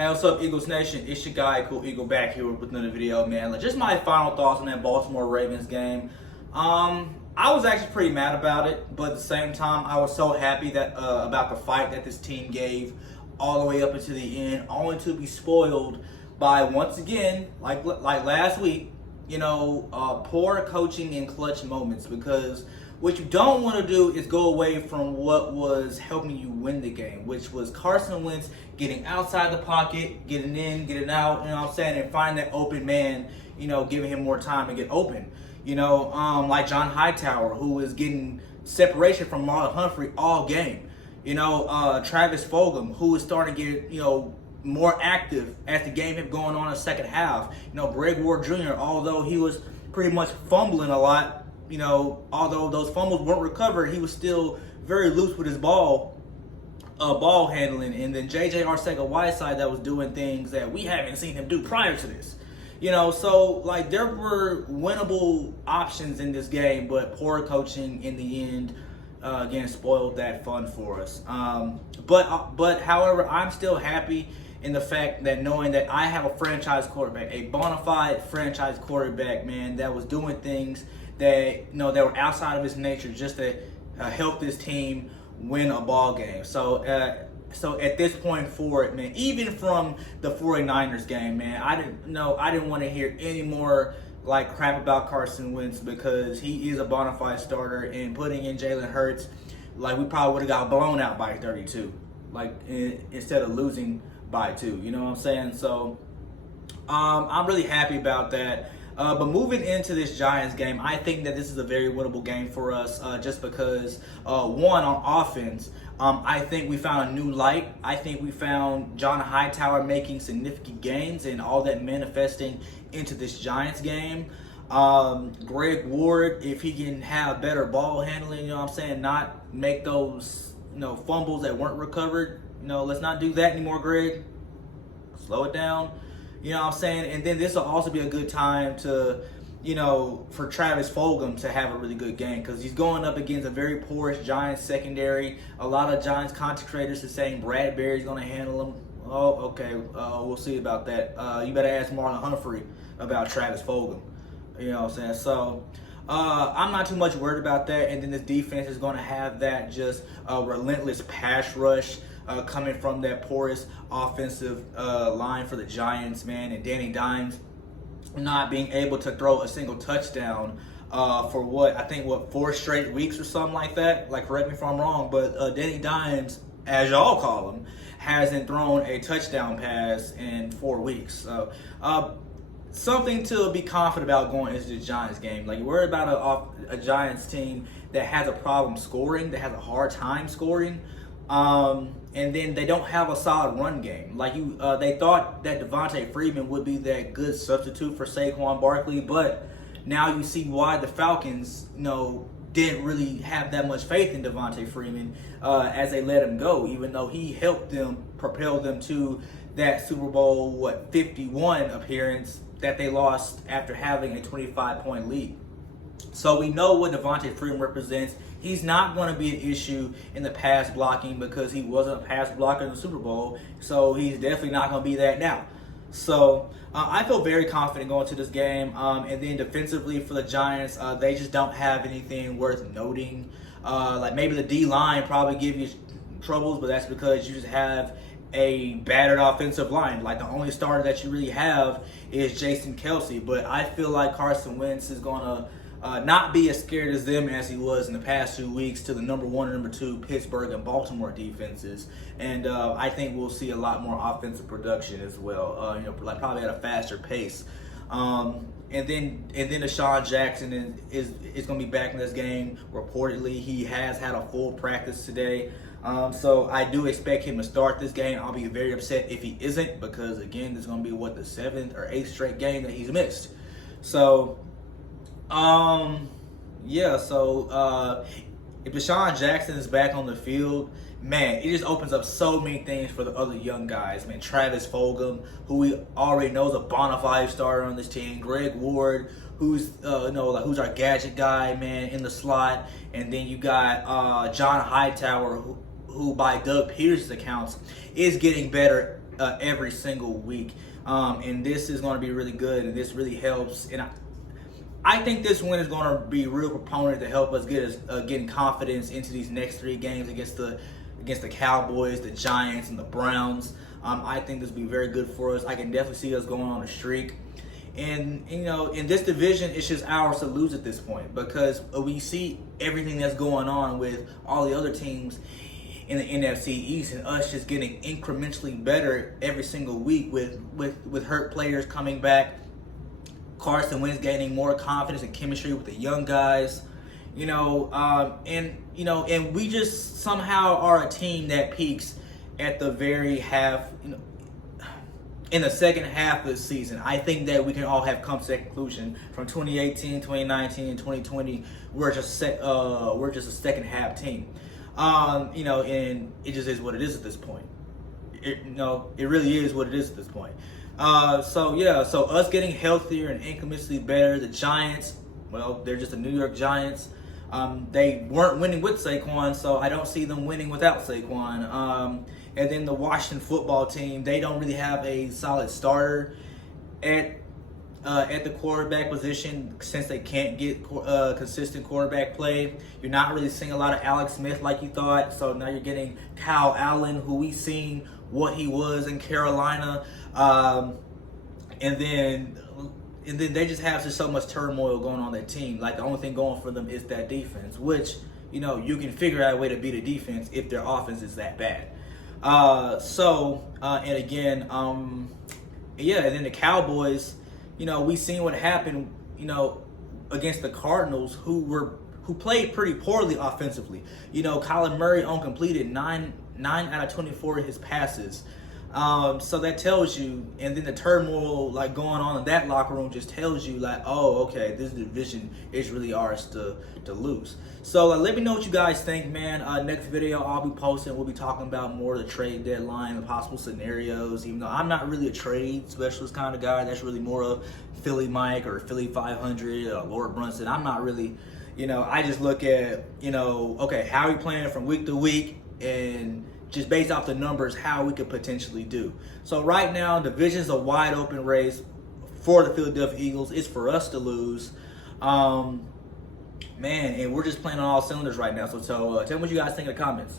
Hey, what's up, Eagles Nation? It's your guy, Cool Eagle, back here with another video, man. Just my final thoughts on that Baltimore Ravens game. I was actually pretty mad about it, but at the same time, I was so happy that about the fight that this team gave all the way up into the end, only to be spoiled by, once again, like last week, poor coaching in clutch moments. Because what you don't want to do is go away from what was helping you win the game, which was Carson Wentz getting outside the pocket, getting in, getting out, and finding that open man, giving him more time to get open. Like John Hightower, who was getting separation from Marlon Humphrey all game. Travis Fulgham, who was starting to get, more active as the game kept going on in the second half. Greg Ward Jr., although he was pretty much fumbling a lot, although those fumbles weren't recovered, he was still very loose with his ball handling. And then J.J. Arcega-Whiteside that was doing things that we haven't seen him do prior to this. So there were winnable options in this game, but poor coaching in the end, again, spoiled that fun for us. But however, I'm still happy in the fact that knowing that I have a franchise quarterback, a bona fide franchise quarterback, man, that was doing things that that were outside of his nature just to help this team win a ball game. So at this point forward, man, even from the 49ers game, man, I didn't want to hear any more crap about Carson Wentz, because he is a bona fide starter, and putting in Jalen Hurts, we probably would have got blown out by 32, instead of losing by 2. You know what I'm saying? So I'm really happy about that. But moving into this Giants game, I think that this is a very winnable game for us, just because, one, on offense, I think we found a new light. I think we found John Hightower making significant gains, and all that manifesting into this Giants game. Greg Ward, if he can have better ball handling, not make those, fumbles that weren't recovered. Let's not do that anymore, Greg. Slow it down. And then this will also be a good time to, for Travis Fulgham to have a really good game, because he's going up against a very porous Giants secondary. A lot of Giants content creators are saying Bradbury's going to handle him. Oh, okay. We'll see about that. You better ask Marlon Humphrey about Travis Fulgham. So I'm not too much worried about that. And then this defense is going to have that just relentless pass rush coming from that porous offensive line for the Giants, man. And Danny Dimes not being able to throw a single touchdown for 4 straight weeks or something like that. Correct me if I'm wrong, but Danny Dimes, as y'all call him, hasn't thrown a touchdown pass in 4 weeks. So something to be confident about going into the Giants game. You're worried about a Giants team that has a problem scoring, that has a hard time scoring. And then they don't have a solid run game. They thought that Devontae Freeman would be that good substitute for Saquon Barkley, but now you see why the Falcons, didn't really have that much faith in Devontae Freeman as they let him go, even though he helped them propel them to that Super Bowl 51 appearance that they lost after having a 25-point lead. So we know what Devontae Freeman represents. He's not going to be an issue in the pass blocking, because he wasn't a pass blocker in the Super Bowl. So he's definitely not going to be that now. So I feel very confident going to this game. And then defensively for the Giants, they just don't have anything worth noting. Maybe the D-line probably give you troubles, but that's because you just have a battered offensive line. The only starter that you really have is Jason Kelce. But I feel like Carson Wentz is going to not be as scared as them as he was in the past 2 weeks to the number 1 and number 2 Pittsburgh and Baltimore defenses. And I think we'll see a lot more offensive production as well, probably at a faster pace. And then Deshawn Jackson is going to be back in this game. Reportedly, he has had a full practice today. So I do expect him to start this game. I'll be very upset if he isn't, because again, this is going to be the 7th or 8th straight game that he's missed. So if Deshawn Jackson is back on the field, man, it just opens up so many things for the other young guys, man. Travis Fulgham, who we already know is a bona fide starter on this team. Greg Ward, who's who's our gadget guy, man, in the slot. And then you got John Hightower, who by Doug Peterson's accounts is getting better every single week. And this is going to be really good, and this really helps. And I think this win is going to be a real proponent to help us getting confidence into these next 3 games against the Cowboys, the Giants, and the Browns. I think this will be very good for us. I can definitely see us going on a streak. And, you know, in this division, it's just ours to lose at this point, because we see everything that's going on with all the other teams in the NFC East, and us just getting incrementally better every single week with hurt players coming back. Carson Wentz gaining more confidence and chemistry with the young guys, and we just somehow are a team that peaks at the very half, in the second half of the season. I think that we can all have come to that conclusion from 2018, 2019, and 2020. We're just a second half team, and it just is what it is at this point. It really is what it is at this point. So us getting healthier and incrementally better. The Giants, well, they're just the New York Giants. They weren't winning with Saquon, so I don't see them winning without Saquon. And then the Washington football team, they don't really have a solid starter at the quarterback position, since they can't get consistent quarterback play. You're not really seeing a lot of Alex Smith like you thought. So now you're getting Kyle Allen, who we've seen what he was in Carolina. And then they just have just so much turmoil going on that team. Like, the only thing going for them is that defense, which, you can figure out a way to beat a defense if their offense is that bad. And then the Cowboys, we seen what happened, against the Cardinals, who played pretty poorly offensively. Kyler Murray completed 9 out of 24 of his passes. So that tells you, and then the turmoil going on in that locker room just tells you oh, okay, this division is really ours to lose. So let me know what you guys think, man. Next video I'll be posting, we'll be talking about more of the trade deadline and possible scenarios, even though I'm not really a trade specialist kind of guy. That's really more of Philly Mike or Philly 500, Lord Brunson. I'm not really, I just look at, okay, how are we playing from week to week, and just based off the numbers, how we could potentially do. So right now, division's a wide open race for the Philadelphia Eagles. It's for us to lose. And we're just playing on all cylinders right now. So tell me what you guys think in the comments.